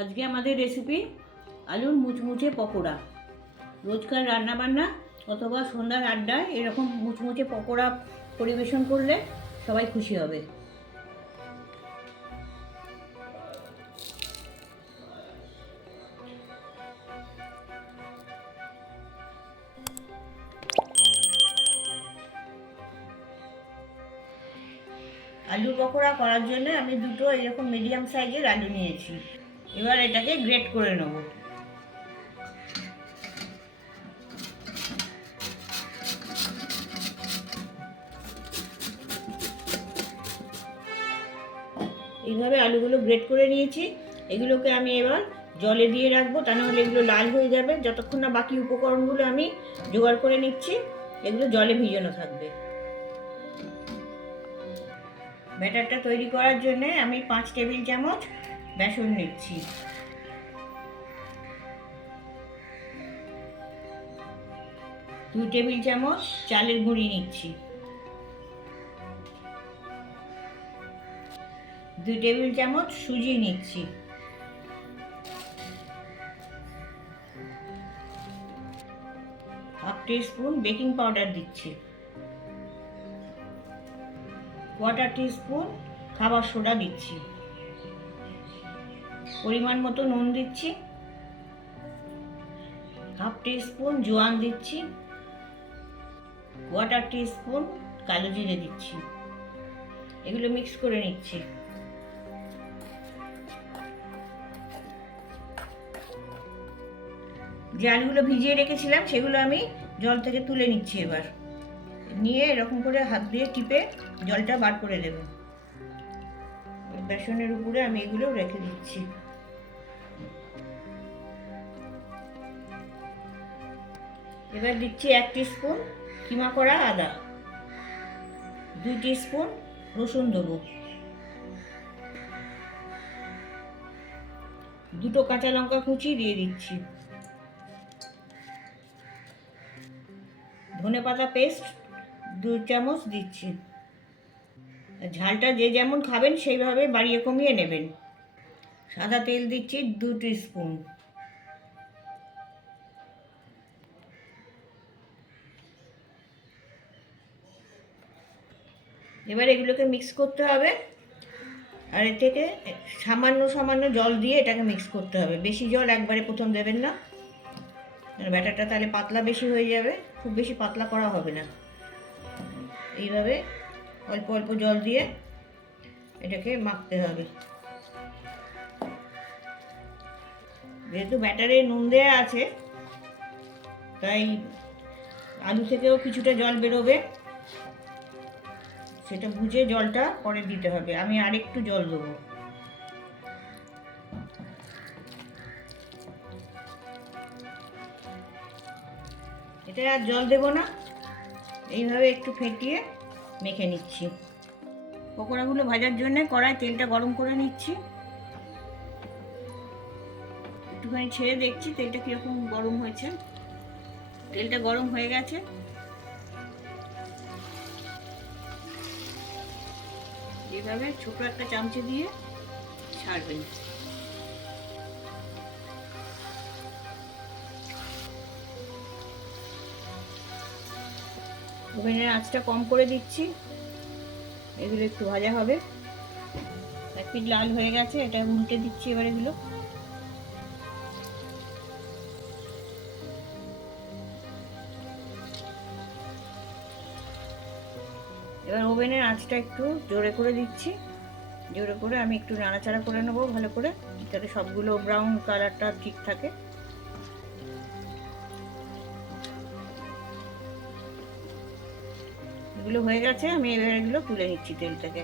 আজকে আমাদের রেসিপি আলুর মুচমুচে পকোড়া। রোজকার রান্না বান্না অথবা সন্ধ্যার আড্ডায় এরকম মুচমুচে পকোড়া পরিবেশন করলে সবাই খুশি হবে। আলু পকোড়া করার জন্য আমি দুটো এরকম মিডিয়াম সাইজের আলু নিয়েছি। এবার এটাকে গ্রেট করে নেব। এইভাবে আলুগুলো গ্রেট করে নিয়েছি। এগুলোকে আমি এবার জলে দিয়ে রাখব, তা নাহলে এগুলো লাল হয়ে যাবে। যতক্ষণ না বাকি উপকরণগুলো আমি জোগাড় করে নিচ্ছি, এগুলো জলে ভিজানো থাকবে। ব্যাটারটা তৈরি করার জন্য আমি পাঁচ টেবিল চামচ বেসন নিচ্ছি। দুই টেবিল চামচ চালের গুঁড়ি নিচ্ছি। দুই টেবিল চামচ সুজি নিচ্ছি। হাফ স্পুন বেকিং পাউডার দিচ্ছি। কোয়ার্টার স্পুন খাবার সোডা দিচ্ছি। পরিমাণ মতো নুন দিচ্ছি। হাফ টি স্পুন জোয়ান দিচ্ছি। কোয়ার্টার স্পুন কালো জিরে দিচ্ছি। এগুলো মিক্স করে নিচ্ছি। যে আলুগুলো ভিজিয়ে রেখেছিলাম, সেগুলো আমি জল থেকে তুলে নিচ্ছি এবার। নিয়ে এরকম করে হাত দিয়ে টিপে জলটা বার করে দেব। বেসনের উপরে আমি এগুলো রেখে দিচ্ছি। এবার দিচ্ছি এক স্পুন কিমা করা আদা। দুই স্পুন রসুন দেবো। দুটো কাঁচা লঙ্কা কুচি দিয়ে দিচ্ছি। ধনে পাতা পেস্ট দু চামচ দিচ্ছি। ঝালটা যে যেমন খাবেন সেইভাবে বাড়িয়ে কমিয়ে নেবেন। সাদা তেল দিচ্ছি দু স্পুন এবার এগুলোকে মিক্স করতে হবে। আর এর থেকে সামান্য সামান্য জল দিয়ে এটাকে মিক্স করতে হবে। বেশি জল একবারে প্রথম দেবেন না। ব্যাটারটা তাহলে পাতলা বেশি হয়ে যাবে। খুব বেশি পাতলা করা হবে না। এইভাবে অল্প অল্প জল দিয়ে এটাকে মাখতে হবে। যেহেতু ব্যাটারে নুন দেওয়া আছে, তাই আলু থেকেও কিছুটা জল বেরোবে। সেটা বুঝে জলটা পরে দিতে হবে। আমি আরেকটু জল দেবো। এটা আর জল দেবো না। এইভাবে একটু ফেটিয়ে মেখে নিচ্ছি। পকোড়াগুলো ভাজার জন্য কড়াই তেলটা গরম করে নিচ্ছি। একটুখানি ছেড়ে দেখছি তেলটা কীরকম গরম হয়েছে। তেলটা গরম হয়ে গেছে। এইভাবে ছোট একটা চামচে দিয়ে ছাড়বেন ওভেনের আঁচটা কম করে দিচ্ছি। এগুলো একটু ভাজা হবে। এক পিঠ লাল হয়ে গেছে, এটা উল্টে দিচ্ছি এবার এগুলো। এবার ওভেনের আঁচটা একটু জোরে করে দিচ্ছি। জোরে করে আমি একটু নাড়াচাড়া করে নেব, ভালো করে, যাতে সবগুলো ব্রাউন কালারটা ঠিক থাকে। এগুলো হয়ে গেছে, আমি এবার এগুলো তুলে নিচ্ছি তেল থেকে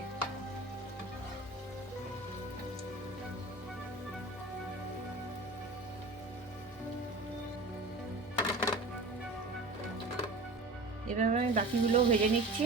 এভাবে আমি বাকিগুলোও ভেজে নিচ্ছি।